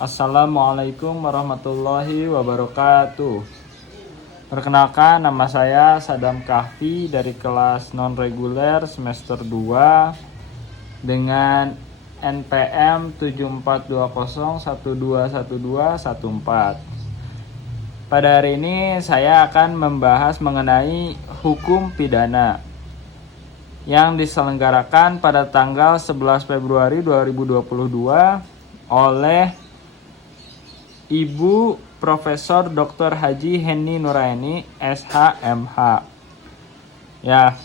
Assalamualaikum warahmatullahi wabarakatuh. Perkenalkan, nama saya Sadam Kahfi dari kelas non-reguler semester 2 dengan NPM 7420121214. Pada hari ini saya akan membahas mengenai hukum pidana yang diselenggarakan pada tanggal 11 Februari 2022 oleh Ibu Profesor Dr. Haji Henny Nuraini, SHMH. Ya,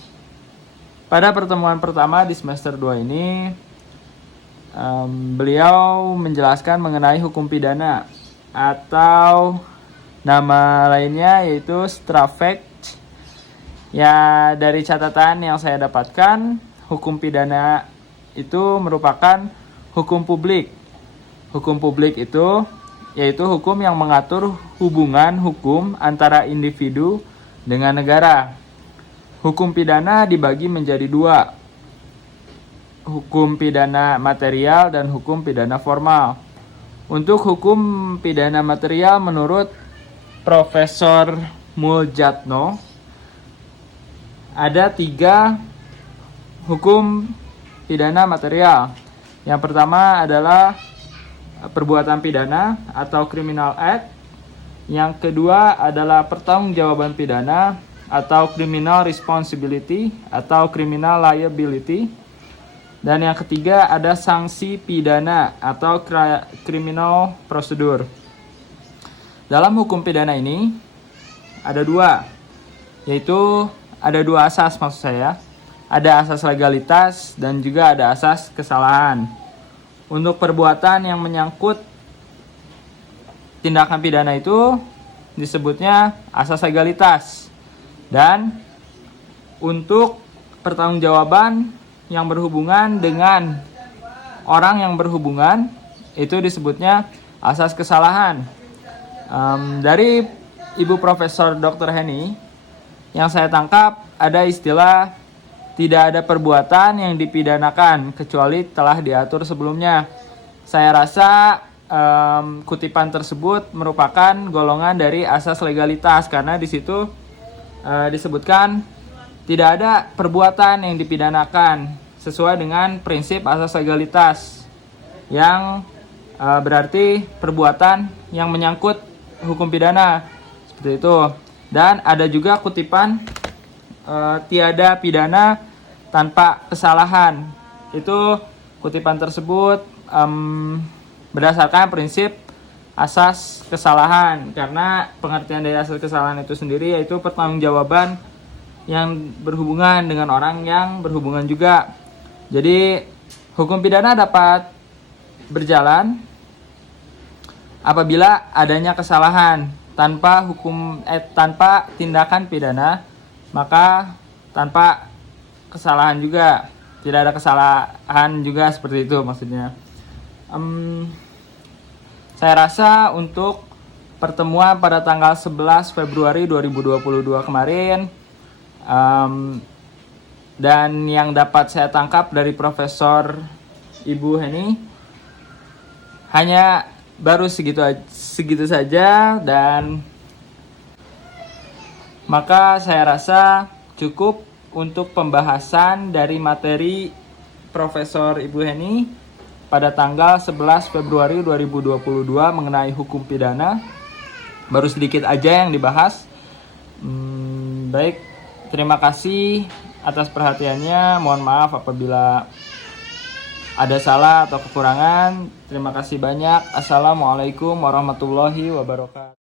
pada pertemuan pertama di semester 2 ini, beliau menjelaskan mengenai hukum pidana atau nama lainnya yaitu Strafrecht. Ya, dari catatan yang saya dapatkan, hukum pidana itu merupakan hukum publik. Hukum publik itu yaitu hukum yang mengatur hubungan hukum antara individu dengan negara. Hukum pidana dibagi menjadi dua, hukum pidana material dan hukum pidana formal. Untuk hukum pidana material menurut Profesor Muljatno, ada 3 hukum pidana material. Yang pertama adalah perbuatan pidana atau criminal act. Yang kedua adalah pertanggungjawaban pidana atau criminal responsibility atau criminal liability. Dan yang ketiga ada sanksi pidana atau criminal procedure. Dalam hukum pidana ini ada 2, yaitu ada 2 asas maksud saya. Ada asas legalitas dan juga ada asas kesalahan. Untuk perbuatan yang menyangkut tindakan pidana itu disebutnya asas legalitas. Dan untuk pertanggungjawaban yang berhubungan dengan orang yang berhubungan itu disebutnya asas kesalahan. Dari Ibu Profesor Dr. Henny yang saya tangkap ada istilah tidak ada perbuatan yang dipidanakan kecuali telah diatur sebelumnya. Saya rasa kutipan tersebut merupakan golongan dari asas legalitas karena di situ disebutkan tidak ada perbuatan yang dipidanakan sesuai dengan prinsip asas legalitas yang berarti perbuatan yang menyangkut hukum pidana seperti itu. Dan ada juga kutipan tiada pidana tanpa kesalahan. Itu kutipan tersebut berdasarkan prinsip asas kesalahan, karena pengertian dari asas kesalahan itu sendiri yaitu pertanggungjawaban yang berhubungan dengan orang yang berhubungan juga. Jadi hukum pidana dapat berjalan apabila adanya kesalahan. Tanpa tindakan pidana, maka tanpa kesalahan juga. Tidak ada kesalahan juga, seperti itu maksudnya. Saya rasa untuk pertemuan pada tanggal 11 Februari 2022 kemarin, dan yang dapat saya tangkap dari Profesor Ibu Henny, hanya baru segitu saja, dan maka saya rasa cukup untuk pembahasan dari materi Profesor Ibu Henny pada tanggal 11 Februari 2022 mengenai hukum pidana. Baru sedikit aja yang dibahas. Baik, terima kasih atas perhatiannya. Mohon maaf apabila ada salah atau kekurangan. Terima kasih banyak. Assalamualaikum warahmatullahi wabarakatuh.